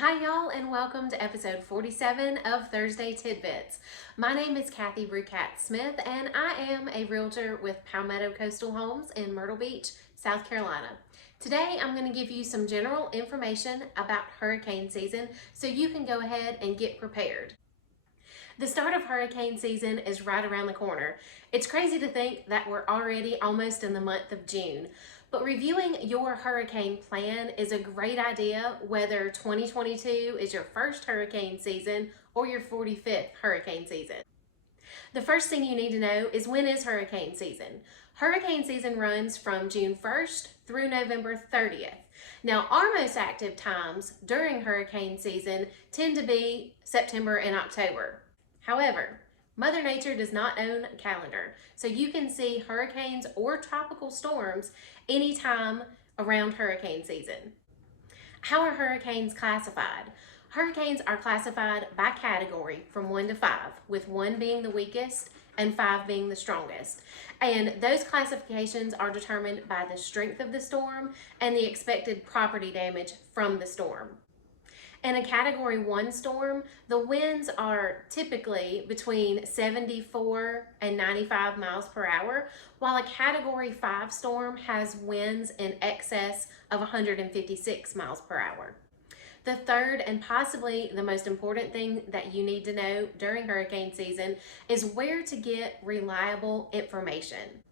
Hi y'all, and welcome to episode 47 of Thursday Tidbits. My name is Kathy Brucat Smith and I am a realtor with Palmetto Coastal Homes in Myrtle Beach, South Carolina. Today I'm going to give you some general information about hurricane season so you can go ahead and get prepared. The start of hurricane season is right around the corner. It's crazy to think that we're already almost in the month of June. But reviewing your hurricane plan is a great idea whether 2022 is your first hurricane season or your 45th hurricane season. The first thing you need to know is, when is hurricane season? Hurricane season runs from June 1st through November 30th. Now, our most active times during hurricane season tend to be September and October. However, Mother Nature does not own a calendar, so you can see hurricanes or tropical storms anytime around hurricane season. How are hurricanes classified? Hurricanes are classified by category from 1 to 5, with 1 being the weakest and 5 being the strongest. And those classifications are determined by the strength of the storm and the expected property damage from the storm. In a Category 1 storm, the winds are typically between 74 and 95 miles per hour, while a Category 5 storm has winds in excess of 156 miles per hour. The third and possibly the most important thing that you need to know during hurricane season is where to get reliable information.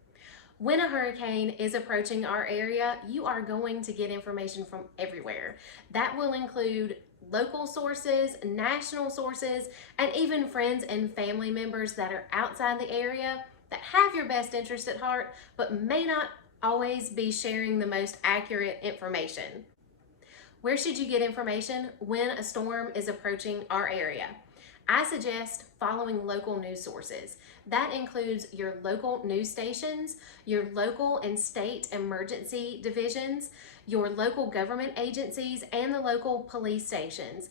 When a hurricane is approaching our area, you are going to get information from everywhere. That will include local sources, national sources, and even friends and family members that are outside the area that have your best interest at heart, but may not always be sharing the most accurate information. Where should you get information when a storm is approaching our area? I suggest following local news sources. That includes your local news stations, your local and state emergency divisions, your local government agencies, and the local police stations.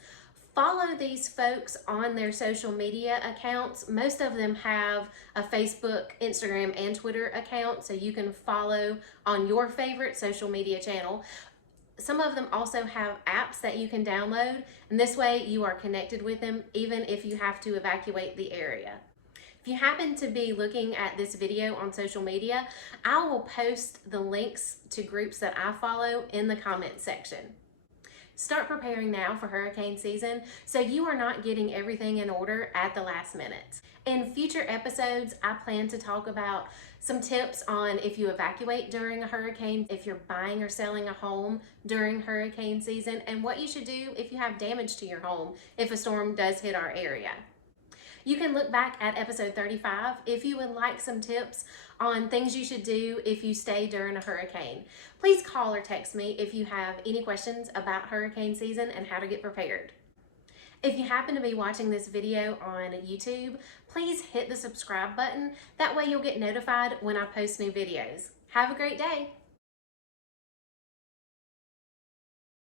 Follow these folks on their social media accounts. Most of them have a Facebook, Instagram, and Twitter account, so you can follow on your favorite social media channel. Some of them also have apps that you can download, and this way you are connected with them even if you have to evacuate the area. If you happen to be looking at this video on social media, I will post the links to groups that I follow in the comments section. Start preparing now for hurricane season so you are not getting everything in order at the last minute. In future episodes, I plan to talk about some tips on if you evacuate during a hurricane, if you're buying or selling a home during hurricane season, and what you should do if you have damage to your home if a storm does hit our area. You can look back at episode 35 if you would like some tips on things you should do if you stay during a hurricane. Please call or text me if you have any questions about hurricane season and how to get prepared. If you happen to be watching this video on YouTube, please hit the subscribe button. That way you'll get notified when I post new videos. Have a great day.